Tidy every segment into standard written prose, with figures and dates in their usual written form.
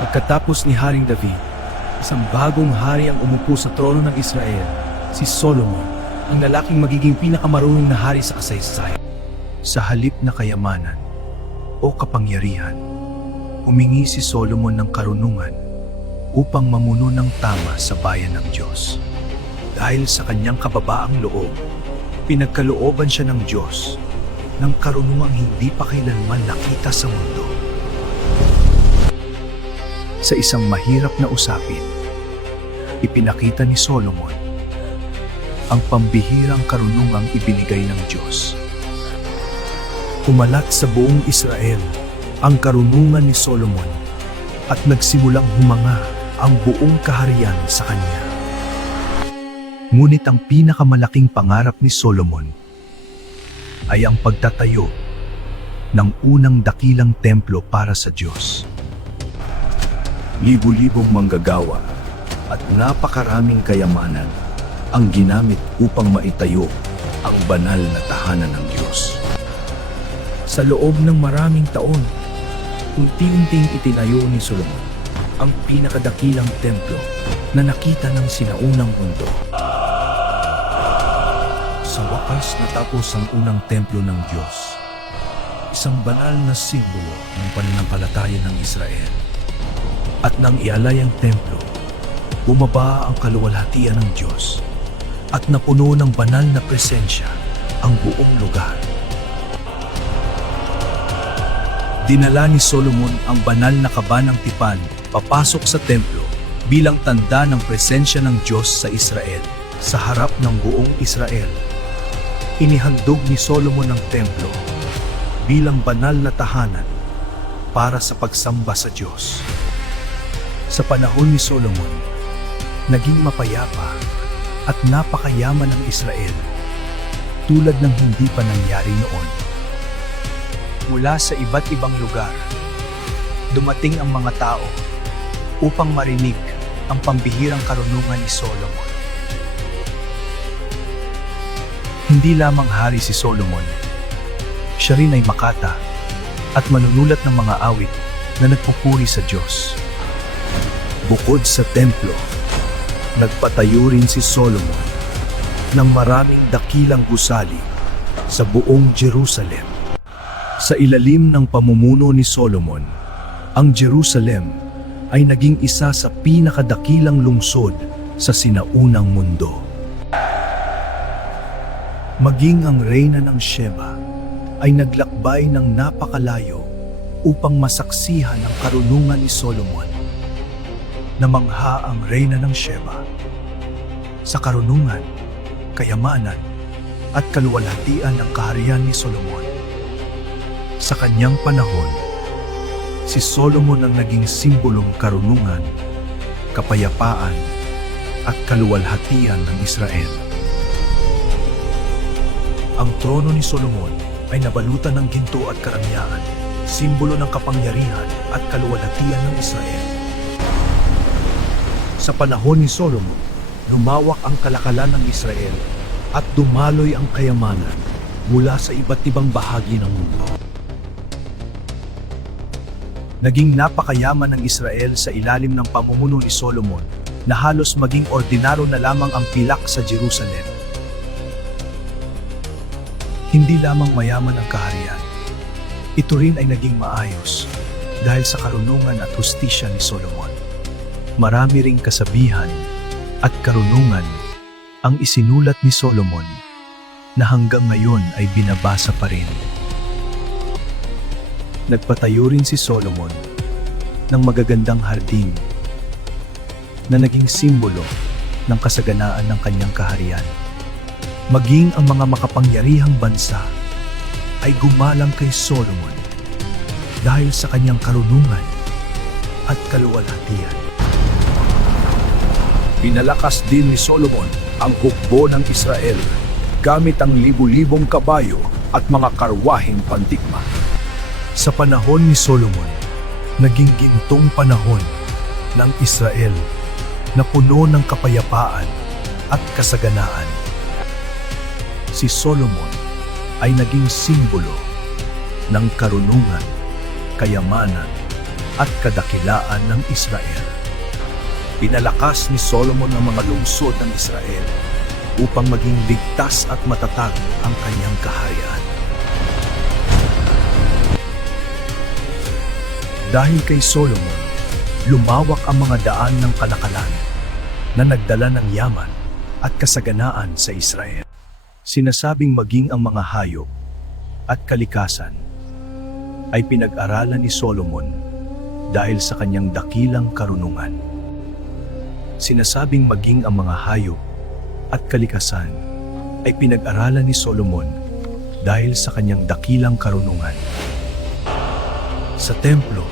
Pagkatapos ni Haring David, isang bagong hari ang umupo sa trono ng Israel, si Solomon, ang lalaking magiging pinakamarunong na hari sa kasaysayan. Sa halip na kayamanan o kapangyarihan, humingi si Solomon ng karunungan upang mamuno ng tama sa bayan ng Diyos. Dahil sa kanyang kababaang loob, pinagkalooban siya ng Diyos ng karunungang hindi pa kailanman nakita sa mundo. Sa isang mahirap na usapin, ipinakita ni Solomon ang pambihirang karunungang ibinigay ng Diyos. Kumalat sa buong Israel ang karunungan ni Solomon at nagsimulang humanga ang buong kaharian sa kanya. Ngunit ang pinakamalaking pangarap ni Solomon ay ang pagtatayo ng unang dakilang templo para sa Diyos. Libu-libong manggagawa at napakaraming kayamanan ang ginamit upang maitayo ang banal na tahanan ng Diyos. Sa loob ng maraming taon, unti-unting itinayo ni Solomon ang pinakadakilang templo na nakita ng sinaunang mundo. Sa wakas natapos ang unang templo ng Diyos, isang banal na simbolo ng pananampalataya ng Israel. At nang ialay ang templo, bumaba ang kaluwalhatian ng Diyos at napuno ng banal na presensya ang buong lugar. Dinala ni Solomon ang banal na kaba ng tipan papasok sa templo bilang tanda ng presensya ng Diyos sa Israel. Sa harap ng buong Israel, inihandog ni Solomon ang templo bilang banal na tahanan para sa pagsamba sa Diyos. Sa panahon ni Solomon, naging mapayapa at napakayaman ang Israel tulad ng hindi pa nangyari noon. Mula sa iba't ibang lugar, dumating ang mga tao upang marinig ang pambihirang karunungan ni Solomon. Hindi lamang hari si Solomon, siya rin ay makata at manunulat ng mga awit na nagpupuri sa Diyos. Bukod sa templo, nagpatayo rin si Solomon ng maraming dakilang gusali sa buong Jerusalem. Sa ilalim ng pamumuno ni Solomon, ang Jerusalem ay naging isa sa pinakadakilang lungsod sa sinaunang mundo. Maging ang reyna ng Sheba ay naglakbay ng napakalayo upang masaksihan ang karunungan ni Solomon. Namangha ang reyna ng Sheba sa karunungan, kayamanan at kaluwalhatian ng kaharian ni Solomon. Sa kanyang panahon, si Solomon ang naging simbolong karunungan, kapayapaan at kaluwalhatian ng Israel. Ang trono ni Solomon ay nabalutan ng ginto at karangyaan, simbolo ng kapangyarihan at kaluwalhatian ng Israel. Sa panahon ni Solomon, lumawak ang kalakalan ng Israel at dumaloy ang kayamanan mula sa iba't ibang bahagi ng mundo. Naging napakayaman ng Israel sa ilalim ng pamumuno ni Solomon na halos maging ordinaryo na lamang ang pilak sa Jerusalem. Hindi lamang mayaman ang kaharian, ito rin ay naging maayos dahil sa karunungan at hustisya ni Solomon. Marami ring kasabihan at karunungan ang isinulat ni Solomon na hanggang ngayon ay binabasa pa rin. Nagpatayo rin si Solomon ng magagandang hardin na naging simbolo ng kasaganaan ng kanyang kaharian. Maging ang mga makapangyarihang bansa ay gumalang kay Solomon dahil sa kanyang karunungan at kaluwalhatian. Pinalakas din ni Solomon ang hukbo ng Israel gamit ang libu-libong kabayo at mga karwaheng pandigma. Sa panahon ni Solomon, naging gintong panahon ng Israel na puno ng kapayapaan at kasaganaan. Si Solomon ay naging simbolo ng karunungan, kayamanan at kadakilaan ng Israel. Pinalakas ni Solomon ang mga lungsod ng Israel upang maging ligtas at matatag ang kanyang kaharian. Dahil kay Solomon, lumawak ang mga daan ng kalakalan na nagdala ng yaman at kasaganaan sa Israel. Sinasabing maging ang mga hayop at kalikasan ay pinag-aralan ni Solomon dahil sa kanyang dakilang karunungan. Sinasabing maging ang mga hayop at kalikasan ay pinag-aralan ni Solomon dahil sa kanyang dakilang karunungan. Sa templo,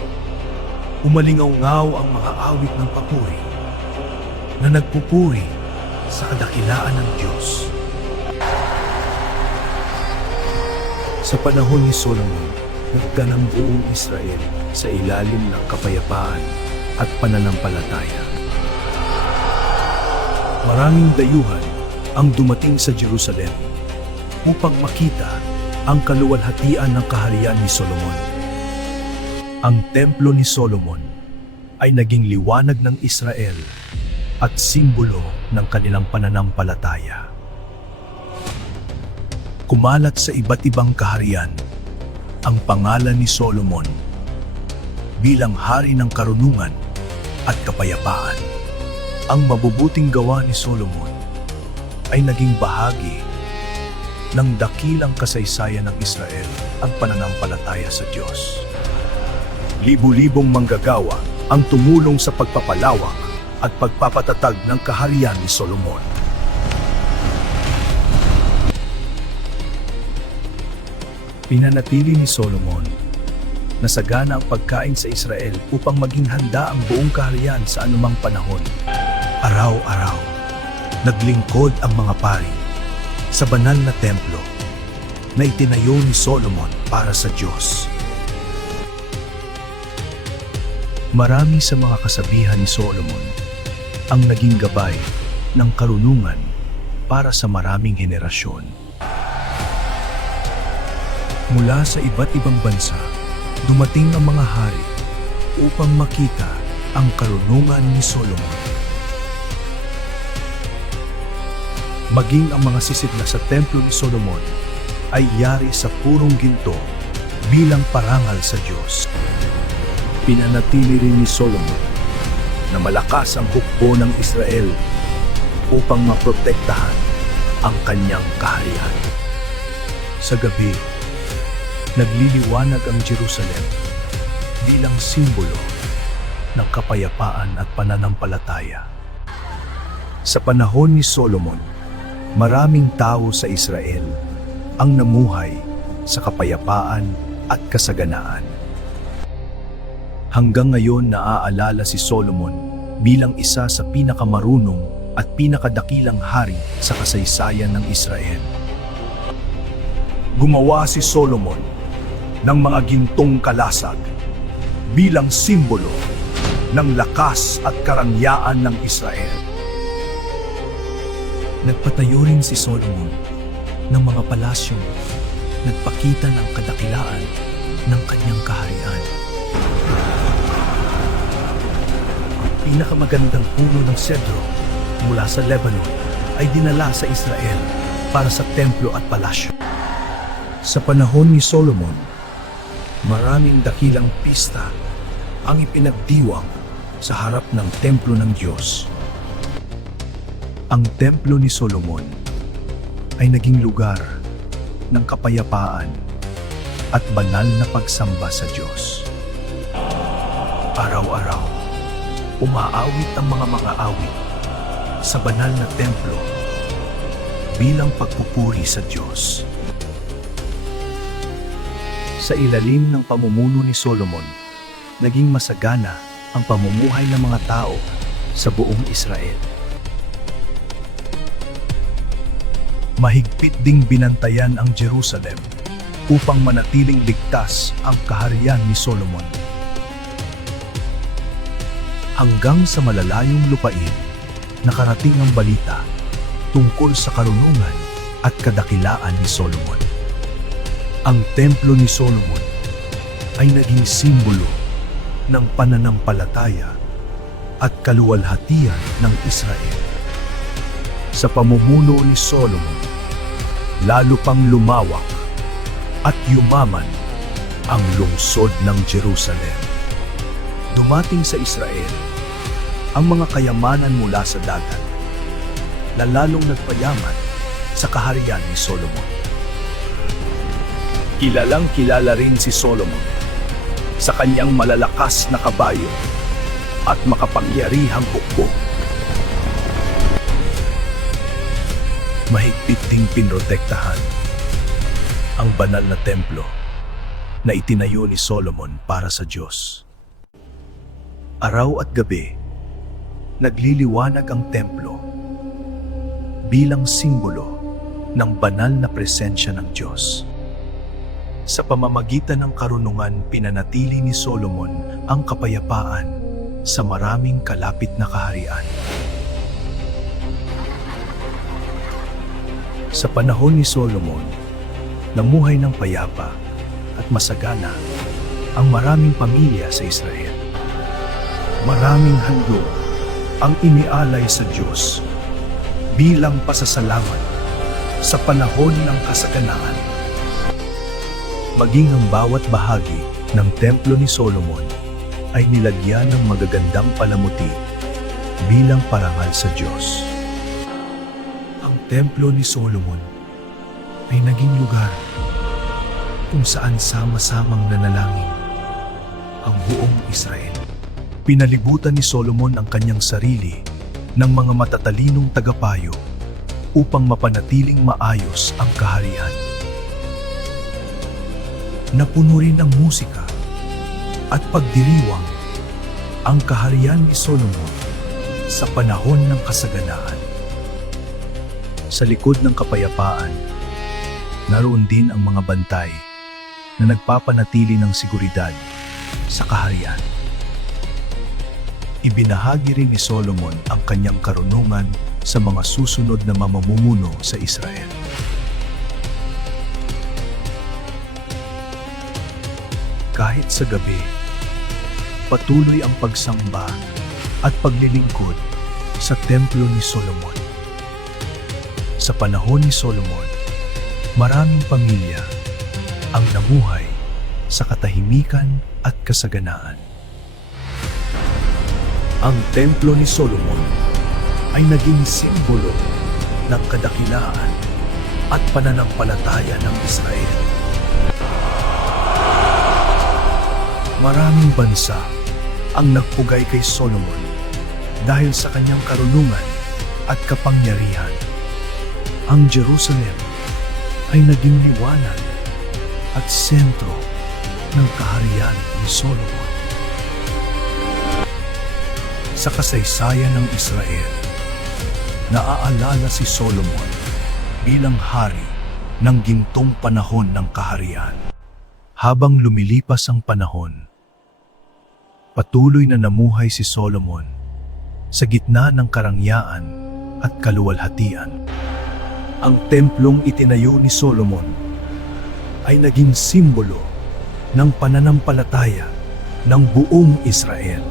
umalingaw-ngaw ang mga awit ng papuri na nagpupuri sa kadakilaan ng Diyos. Sa panahon ni Solomon, nagdaan ang buong Israel sa ilalim ng kapayapaan at pananampalataya. Maraming dayuhan ang dumating sa Jerusalem upang makita ang kaluwalhatian ng kaharian ni Solomon. Ang templo ni Solomon ay naging liwanag ng Israel at simbolo ng kanilang pananampalataya. Kumalat sa iba't ibang kaharian ang pangalan ni Solomon bilang hari ng karunungan at kapayapaan. Ang mabubuting gawa ni Solomon ay naging bahagi ng dakilang kasaysayan ng Israel at pananampalataya sa Diyos. Libu-libong manggagawa ang tumulong sa pagpapalawak at pagpapatatag ng kaharian ni Solomon. Pinanatili ni Solomon na sagana ang pagkain sa Israel upang maging handa ang buong kaharian sa anumang panahon. Araw-araw, naglingkod ang mga pari sa banal na templo na itinayo ni Solomon para sa Diyos. Marami sa mga kasabihan ni Solomon ang naging gabay ng karunungan para sa maraming henerasyon. Mula sa iba't ibang bansa, dumating ang mga hari upang makita ang karunungan ni Solomon. Maging ang mga sisidla sa templo ni Solomon ay yari sa purong ginto bilang parangal sa Diyos. Pinanatili rin ni Solomon na malakas ang hukbo ng Israel upang maprotektahan ang kanyang kaharian. Sa gabi, nagliliwanag ang Jerusalem bilang simbolo ng kapayapaan at pananampalataya. Sa panahon ni Solomon, maraming tao sa Israel ang namuhay sa kapayapaan at kasaganaan. Hanggang ngayon naaalala si Solomon bilang isa sa pinakamarunong at pinakadakilang hari sa kasaysayan ng Israel. Gumawa si Solomon ng mga gintong kalasag bilang simbolo ng lakas at karangyaan ng Israel. Nagpatayo rin si Solomon ng mga palasyong nagpakita ng kadakilaan ng kanyang kaharian. Ang pinakamagandang puno ng sedro mula sa Lebanon ay dinala sa Israel para sa templo at palasyo. Sa panahon ni Solomon, maraming dakilang pista ang ipinagdiwang sa harap ng templo ng Diyos. Ang templo ni Solomon ay naging lugar ng kapayapaan at banal na pagsamba sa Diyos. Araw-araw, umaawit ang mga awit sa banal na templo bilang pagpupuri sa Diyos. Sa ilalim ng pamumuno ni Solomon, naging masagana ang pamumuhay ng mga tao sa buong Israel. Mahigpit ding binantayan ang Jerusalem upang manatiling ligtas ang kaharian ni Solomon. Hanggang sa malalayong lupain, nakarating ang balita tungkol sa karunungan at kadakilaan ni Solomon. Ang templo ni Solomon ay naging simbolo ng pananampalataya at kaluwalhatian ng Israel. Sa pamumuno ni Solomon, lalo pang lumawak at yumaman ang lungsod ng Jerusalem. Dumating sa Israel ang mga kayamanan mula sa dagat na lalong nagpayaman sa kaharian ni Solomon. Kilalang kilala rin si Solomon sa kanyang malalakas na kabayo at makapangyarihang hukbo. Mahigpit ding pinrotektahan ang banal na templo na itinayo ni Solomon para sa Diyos. Araw at gabi, nagliliwanag ang templo bilang simbolo ng banal na presensya ng Diyos. Sa pamamagitan ng karunungan, pinanatili ni Solomon ang kapayapaan sa maraming kalapit na kaharian. Sa panahon ni Solomon, namuhay ng payapa at masagana ang maraming pamilya sa Israel. Maraming handog ang inialay sa Diyos bilang pasasalamat sa panahon ng kasaganaan. Maging ang bawat bahagi ng templo ni Solomon ay nilagyan ng magagandang palamuti bilang parangal sa Diyos. Ang templo ni Solomon ay naging lugar kung saan sama-samang nanalangin ang buong Israel. Pinalibutan ni Solomon ang kanyang sarili ng mga matatalinong tagapayo upang mapanatiling maayos ang kaharian. Napuno rin ng musika at pagdiriwang ang kaharian ni Solomon sa panahon ng kasaganaan. Sa likod ng kapayapaan, naroon din ang mga bantay na nagpapanatili ng seguridad sa kaharian. Ibinahagi rin ni Solomon ang kanyang karunungan sa mga susunod na mamumuno sa Israel. Kahit sa gabi, patuloy ang pagsamba at paglilingkod sa templo ni Solomon. Sa panahon ni Solomon, maraming pamilya ang namuhay sa katahimikan at kasaganaan. Ang templo ni Solomon ay naging simbolo ng kadakilaan at pananampalataya ng Israel. Maraming bansa ang nagpugay kay Solomon dahil sa kanyang karunungan at kapangyarihan. Ang Jerusalem ay naging liwanag at sentro ng kaharian ni Solomon. Sa kasaysayan ng Israel, naaalala si Solomon bilang hari ng gintong panahon ng kaharian. Habang lumilipas ang panahon, patuloy na namuhay si Solomon sa gitna ng karangyaan at kaluwalhatian. Ang templong itinayo ni Solomon ay naging simbolo ng pananampalataya ng buong Israel.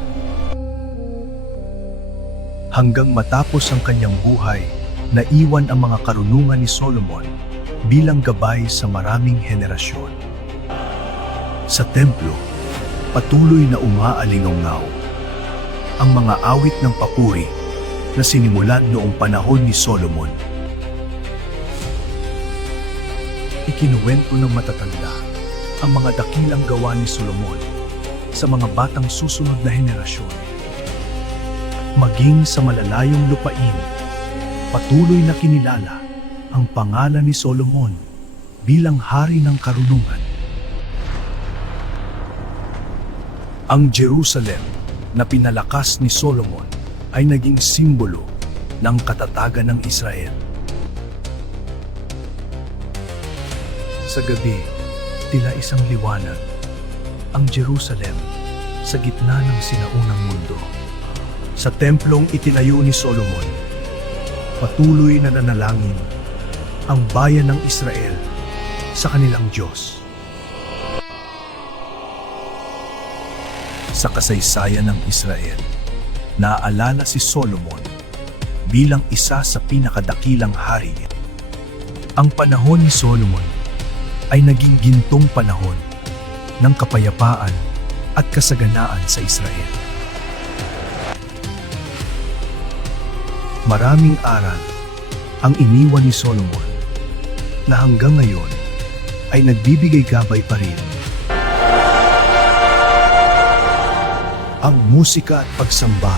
Hanggang matapos ang kanyang buhay, naiwan ang mga karunungan ni Solomon bilang gabay sa maraming henerasyon. Sa templo, patuloy na umaalingaw ang mga awit ng papuri na sinimulan noong panahon ni Solomon. Ikinuwento ng matatanda ang mga dakilang gawa ni Solomon sa mga batang susunod na henerasyon. Maging sa malalayong lupain, patuloy na kinilala ang pangalan ni Solomon bilang hari ng karunungan. Ang Jerusalem na pinalakas ni Solomon ay naging simbolo ng katatagan ng Israel. Sa gabi, tila isang liwanag, ang Jerusalem sa gitna ng sinaunang mundo. Sa templong itinayo ni Solomon, patuloy na nanalangin ang bayan ng Israel sa kanilang Diyos. Sa sa kasaysayan ng Israel. Naaalala si Solomon bilang isa sa pinakadakilang hari. Ang panahon ni Solomon ay naging gintong panahon ng kapayapaan at kasaganaan sa Israel. Maraming aral ang iniwan ni Solomon na hanggang ngayon ay nagbibigay gabay pa rin. Ang musika at pagsamba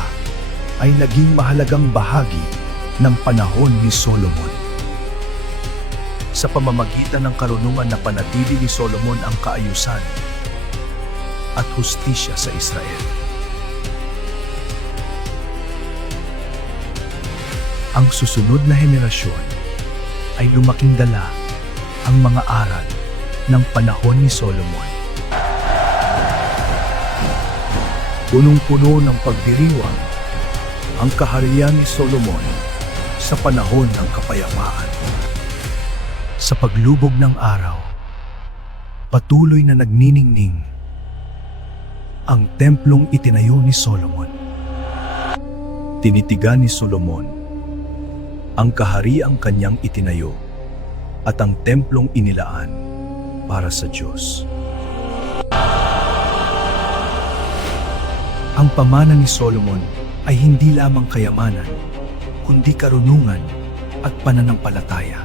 ay naging mahalagang bahagi ng panahon ni Solomon. Sa pamamagitan ng karunungan na panatili ni Solomon ang kaayusan at hustisya sa Israel. Ang susunod na henerasyon ay lumaking dala ang mga aral ng panahon ni Solomon. Punong-puno ng pagdiriwang ang kaharian ni Solomon sa panahon ng kapayapaan. Sa paglubog ng araw, patuloy na nagniningning ang templong itinayo ni Solomon. Tinitigan ni Solomon ang kahariang kanyang itinayo at ang templong inilaan para sa Diyos. Ang pamana ni Solomon ay hindi lamang kayamanan, kundi karunungan at pananampalataya.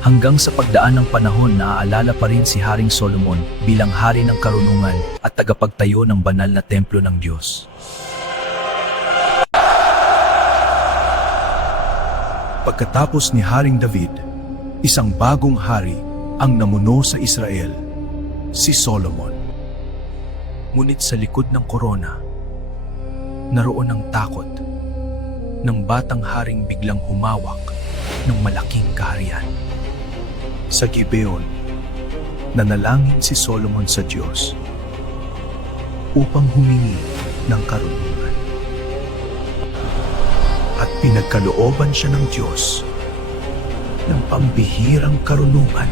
Hanggang sa pagdaan ng panahon, naaalala pa rin si Haring Solomon bilang hari ng karunungan at tagapagtayo ng banal na templo ng Diyos. Pagkatapos ni Haring David, isang bagong hari ang namuno sa Israel, si Solomon. Ngunit sa likod ng korona, naroon ang takot ng batang haring biglang humawak ng malaking kaharian. Sa Gibeon, nanalangin si Solomon sa Diyos upang humingi ng karunungan. At pinagkalooban siya ng Diyos ng pambihirang karunungan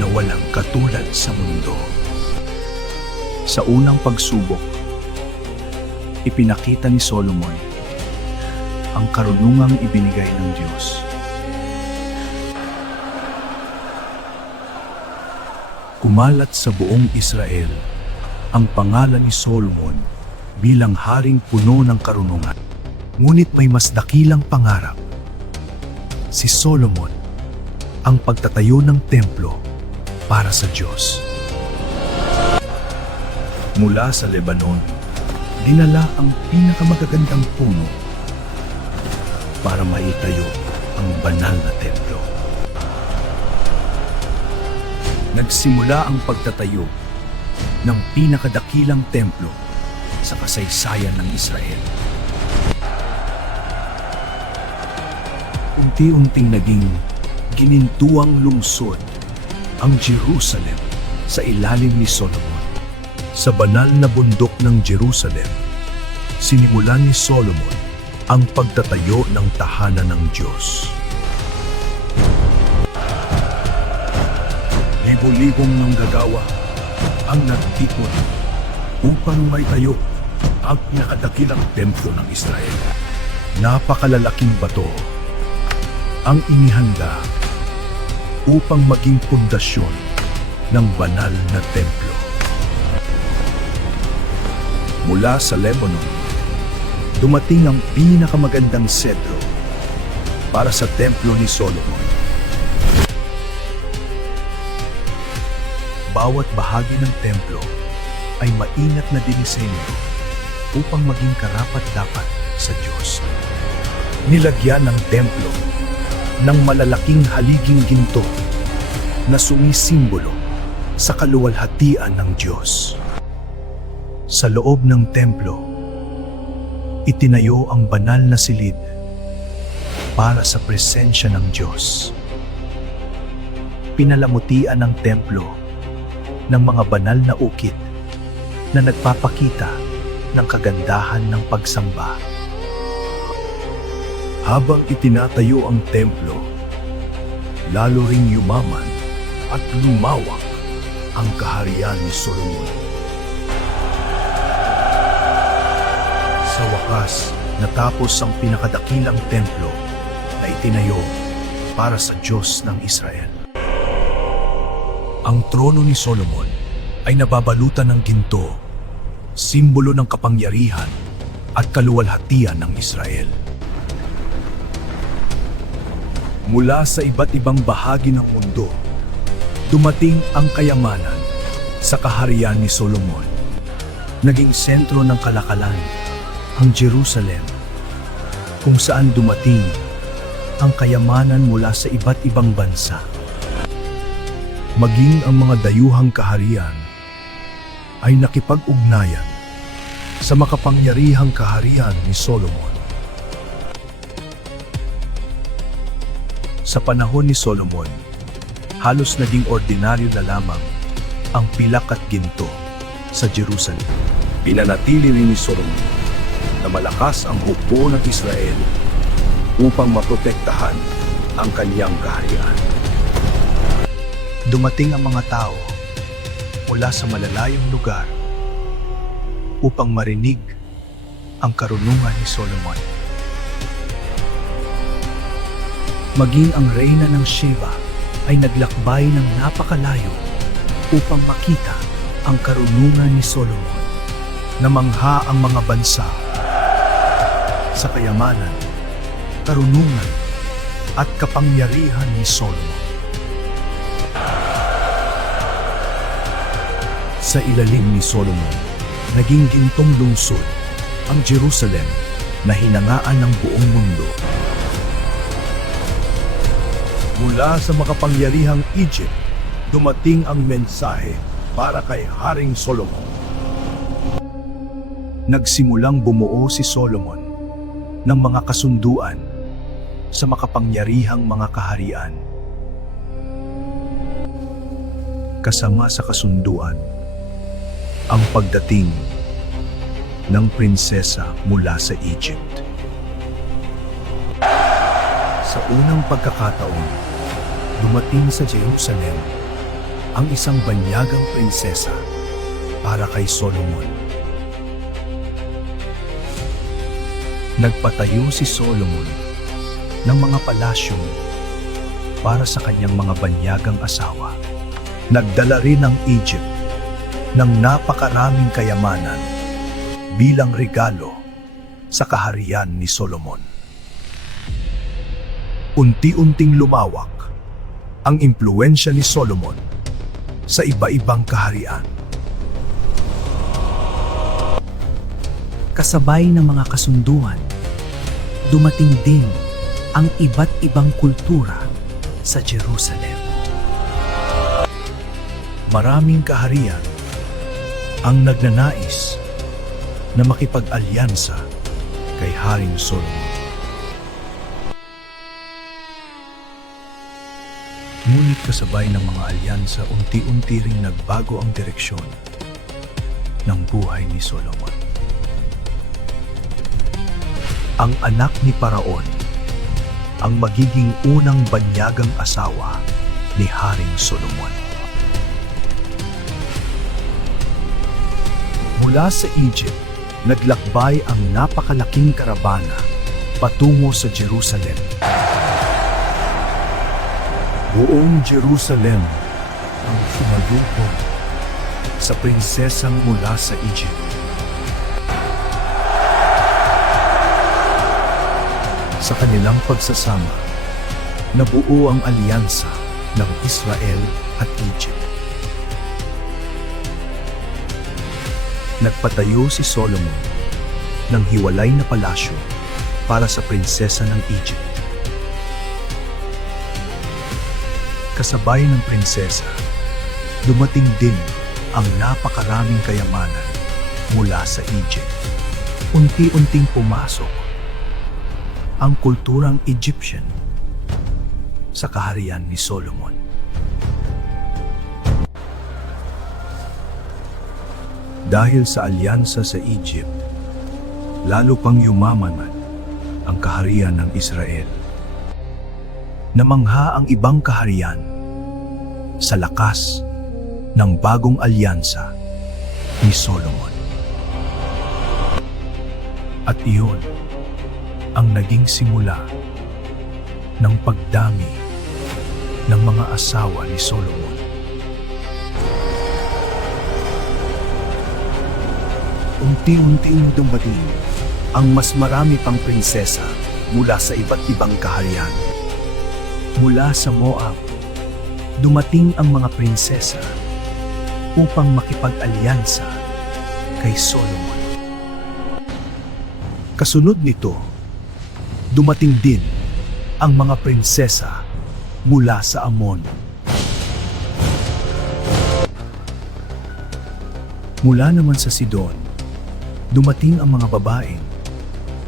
na walang katulad sa mundo. Sa unang pagsubok, ipinakita ni Solomon ang karunungang ibinigay ng Diyos. Kumalat sa buong Israel ang pangalan ni Solomon bilang haring puno ng karunungan. Ngunit may mas dakilang pangarap. Si Solomon ang pagtatayo ng templo para sa Diyos. Mula sa Lebanon, dinala ang pinakamagagandang puno para maitayo ang banal na templo. Nagsimula ang pagtatayo ng pinakadakilang templo sa kasaysayan ng Israel. Unti-unting naging ginintuang lungsod ang Jerusalem sa ilalim ni Solomon. Sa banal na bundok ng Jerusalem, sinimulan ni Solomon ang pagtatayo ng tahanan ng Diyos. Libo-libong manggagawa ang nagtipon upang maitayo ang pinakadakilang templo ng Israel. Napakalalaking bato ang inihanda upang maging pundasyon ng banal na templo. Mula sa Lebanon, dumating ang pinakamagandang sedro para sa templo ni Solomon. Bawat bahagi ng templo ay maingat na dinisenyo upang maging karapat-dapat sa Diyos. Nilagyan ng templo ng malalaking haliging ginto na sumisimbolo sa kaluwalhatian ng Diyos. Sa loob ng templo, itinayo ang banal na silid para sa presensya ng Diyos. Pinalamutian ang templo ng mga banal na ukit na nagpapakita ng kagandahan ng pagsamba. Habang itinatayo ang templo, lalo ring yumaman at lumawak ang kaharian ni Solomon. oras natapos ang pinakadakilang templo na itinayo para sa Diyos ng Israel. Ang trono ni Solomon ay nababalutan ng ginto, simbolo ng kapangyarihan at kaluwalhatian ng Israel. Mula sa iba't ibang bahagi ng mundo, dumating ang kayamanan sa kaharian ni Solomon. Naging sentro ng kalakalan ang Jerusalem, kung saan dumating ang kayamanan mula sa iba't ibang bansa. Maging ang mga dayuhang kaharian ay nakipag-ugnayan sa makapangyarihang kaharian ni Solomon. Sa panahon ni Solomon, halos naging ordinaryo na lamang ang pilak at ginto sa Jerusalem. Pinanatili rin ni Solomon na malakas ang hukbo ng Israel upang maprotektahan ang kaniyang kaharian. Dumating ang mga tao mula sa malalayong lugar upang marinig ang karunungan ni Solomon. Maging ang reyna ng Sheba ay naglakbay ng napakalayo upang makita ang karunungan ni Solomon. Namangha ang mga bansa sa kayamanan, karunungan at kapangyarihan ni Solomon. Sa ilalim ni Solomon, naging gintong lungsod ang Jerusalem na hinangaan ng buong mundo. Mula sa makapangyarihang Egypt, dumating ang mensahe para kay Haring Solomon. Nagsimulang bumuo si Solomon ng mga kasunduan sa makapangyarihang mga kaharian. Kasama sa kasunduan ang pagdating ng prinsesa mula sa Egypt. Sa unang pagkakataon, dumating sa Jerusalem ang isang banyagang prinsesa para kay Solomon. Nagpatayo si Solomon ng mga palasyo para sa kanyang mga banyagang asawa. Nagdala rin ng Egypt ng napakaraming kayamanan bilang regalo sa kaharian ni Solomon. Unti-unting lumawak ang impluwensya ni Solomon sa iba-ibang kaharian. Kasabay ng mga kasunduan, dumating din ang iba't ibang kultura sa Jerusalem. Maraming kaharian ang nagnanais na makipag-alyansa kay Haring Solomon. Ngunit kasabay ng mga alyansa, unti-unti ring nagbago ang direksyon ng buhay ni Solomon. Ang anak ni Paraon ang magiging unang banyagang asawa ni Haring Solomon. Mula sa Egypt, naglakbay ang napakalaking karavana patungo sa Jerusalem. Buong Jerusalem ang sumalubong sa prinsesang mula sa Egypt. Sa kanilang pagsasama, nabuo ang alyansa ng Israel at Egypt. Nagpatayo si Solomon ng hiwalay na palasyo para sa prinsesa ng Egypt. Kasabay ng prinsesa, dumating din ang napakaraming kayamanan mula sa Egypt. Unti-unting pumasok ang kulturang Egyptian sa kaharian ni Solomon. Dahil sa alyansa sa Egypt, lalo pang yumaman ang kaharian ng Israel. Namangha ang ibang kaharian sa lakas ng bagong alyansa ni Solomon. At iyon ang naging simula ng pagdami ng mga asawa ni Solomon. Unti-unting dumating ang mas marami pang prinsesa mula sa iba't ibang kaharian. Mula sa Moab, dumating ang mga prinsesa upang makipag-alyansa kay Solomon. Kasunod nito, dumating din ang mga prinsesa mula sa Ammon. Mula naman sa Sidon, dumating ang mga babaeng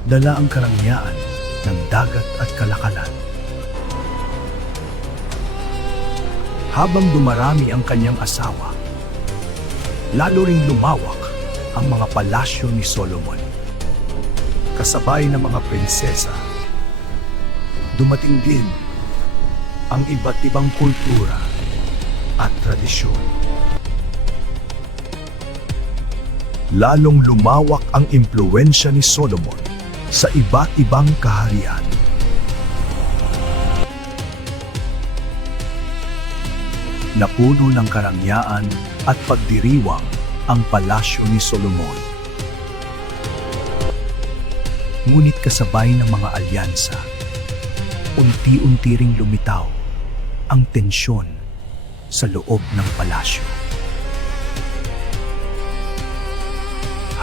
dala ang karangyaan ng dagat at kalakalan. Habang dumarami ang kanyang asawa, lalo ring lumawak ang mga palasyo ni Solomon. Kasabay ng mga prinsesa, dumating din ang iba't ibang kultura at tradisyon. Lalong lumawak ang impluwensya ni Solomon sa iba't ibang kaharian. Napuno ng karangyaan at pagdiriwang ang palasyo ni Solomon. Ngunit kasabay ng mga alyansa, unti-unti ring lumitaw ang tensyon sa loob ng palasyo.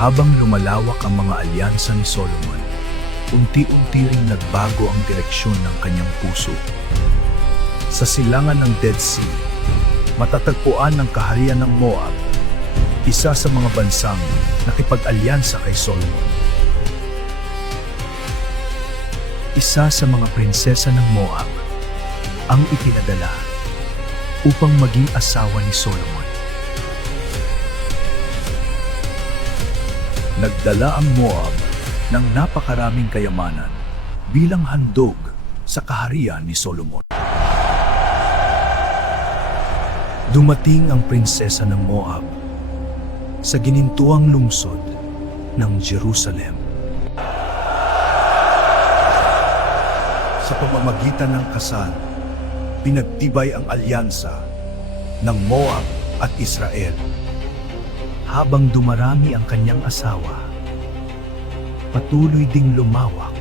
Habang lumalawak ang mga alyansa ni Solomon, unti-unti ring nagbago ang direksyon ng kanyang puso. Sa silangan ng Dead Sea, matatagpuan ng kaharian ng Moab, isa sa mga bansang nakipag-alyansa kay Solomon. Isa sa mga prinsesa ng Moab ang ipinadala upang maging asawa ni Solomon. Nagdala ang Moab ng napakaraming kayamanan bilang handog sa kaharian ni Solomon. Dumating ang prinsesa ng Moab sa ginintuang lungsod ng Jerusalem. Sa pamamagitan ng kasal, pinagtibay ang alyansa ng Moab at Israel. Habang dumarami ang kanyang asawa, patuloy ding lumawak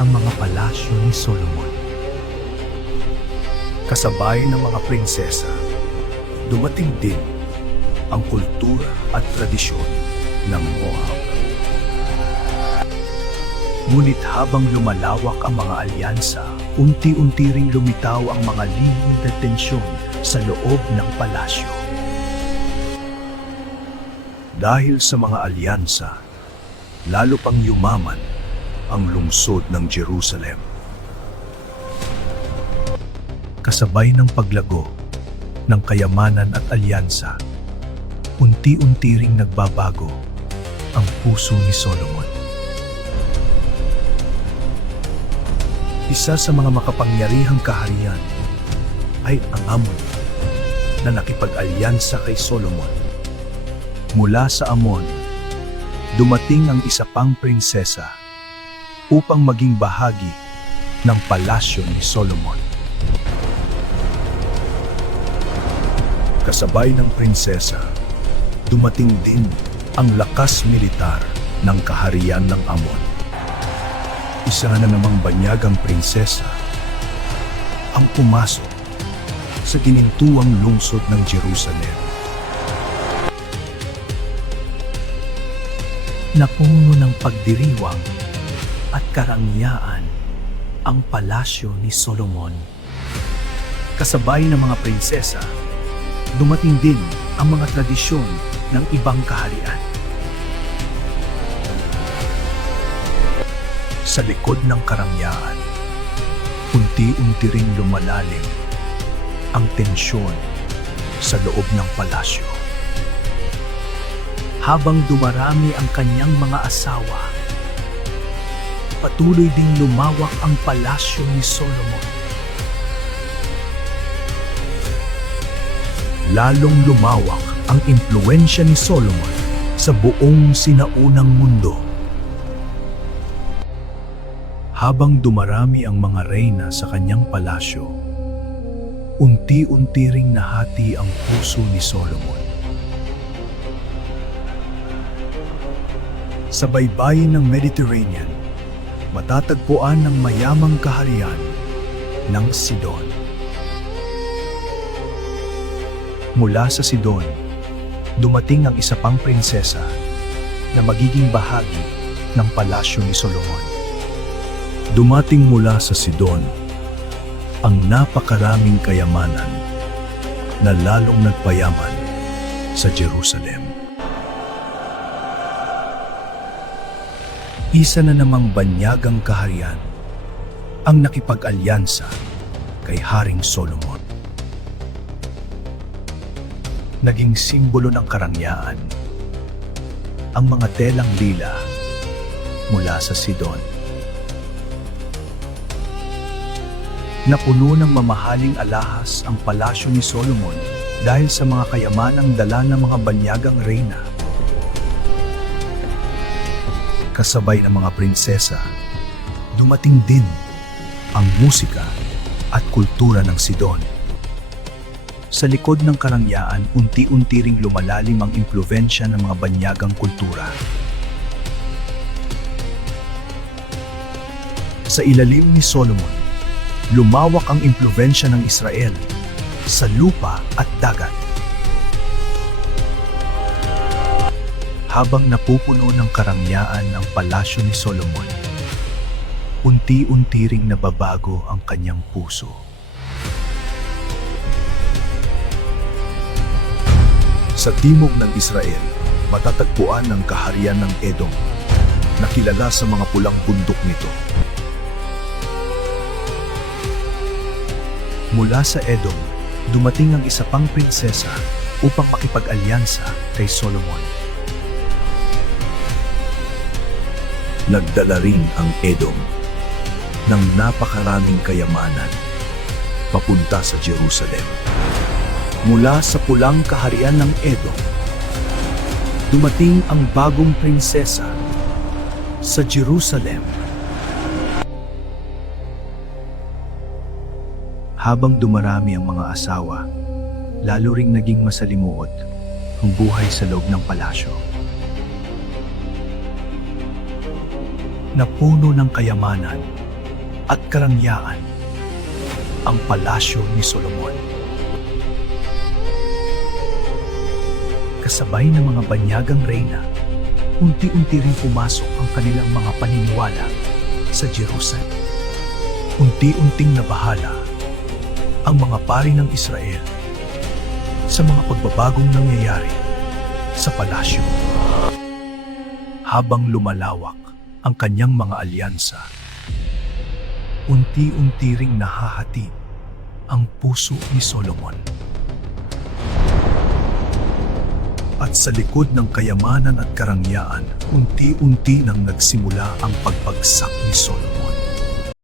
ang mga palasyo ni Solomon. Kasabay ng mga prinsesa, dumating din ang kultura at tradisyon ng Moab. Ngunit habang lumalawak ang mga alyansa, unti-unti ring lumitaw ang mga lihim na tensyon sa loob ng palasyo. Dahil sa mga alyansa, lalo pang yumaman ang lungsod ng Jerusalem. Kasabay ng paglago ng kayamanan at alyansa, unti-unti ring nagbabago ang puso ni Solomon. Isa sa mga makapangyarihang kaharian ay ang Ammon na nakipag-alyansa kay Solomon. Mula sa Ammon, dumating ang isa pang prinsesa upang maging bahagi ng palasyo ni Solomon. Kasabay ng prinsesa, dumating din ang lakas militar ng kaharian ng Ammon. Isa na namang banyagang prinsesa ang pumasok sa ginintuang lungsod ng Jerusalem. Napuno ng pagdiriwang at karangyaan ang palasyo ni Solomon. Kasabay ng mga prinsesa, dumating din ang mga tradisyon ng ibang kaharian. Sa likod ng karangyaan, unti-unti ring lumalalim ang tensyon sa loob ng palasyo. Habang dumarami ang kanyang mga asawa, patuloy ding lumawak ang palasyo ni Solomon. Lalong lumawak ang impluwensya ni Solomon sa buong sinaunang mundo. Habang dumarami ang mga reyna sa kanyang palasyo, unti-unti ring nahati ang puso ni Solomon. Sa baybayin ng Mediterranean, matatagpuan ng mayamang kaharian ng Sidon. Mula sa Sidon, dumating ang isa pang prinsesa na magiging bahagi ng palasyo ni Solomon. Dumating mula sa Sidon ang napakaraming kayamanan na lalong nagpayaman sa Jerusalem. Isa na namang banyagang kaharian ang nakipag-alyansa kay Haring Solomon. Naging simbolo ng karangyaan ang mga telang lila mula sa Sidon. Napuno ng mamahaling alahas ang palasyo ni Solomon dahil sa mga kayamanang dala ng mga banyagang reyna. Kasabay ng mga prinsesa, dumating din ang musika at kultura ng Sidon. Sa likod ng karangyaan, unti-unti ring lumalalim ang impluwensya ng mga banyagang kultura. Sa ilalim ni Solomon, lumawak ang impluwensya ng Israel sa lupa at dagat. Habang napupuno ng karangyaan ang palasyo ni Solomon, unti-unti ring nababago ang kanyang puso. Sa timog ng Israel, matatagpuan ang kaharian ng Edom, na kilala sa mga pulang bundok nito. Mula sa Edom, dumating ang isa pang prinsesa upang makipag-alyansa kay Solomon. Nagdala rin ang Edom ng napakaraming kayamanan papunta sa Jerusalem. Mula sa pulang kaharian ng Edom, dumating ang bagong prinsesa sa Jerusalem. Habang dumarami ang mga asawa, lalo ring naging masalimuot ang buhay sa loob ng palasyo. Napuno ng kayamanan at karangyaan ang palasyo ni Solomon. Kasabay ng mga banyagang reyna, unti-unti ring pumasok ang kanilang mga paniniwala sa Jerusalem. Unti-unting nabahala ang mga pari ng Israel sa mga pagbabagong nangyayari sa palasyo. Habang lumalawak ang kanyang mga alyansa, unti-unti ring nahahati ang puso ni Solomon. At sa likod ng kayamanan at karangyaan, unti-unti nang nagsimula ang pagbagsak ni Solomon.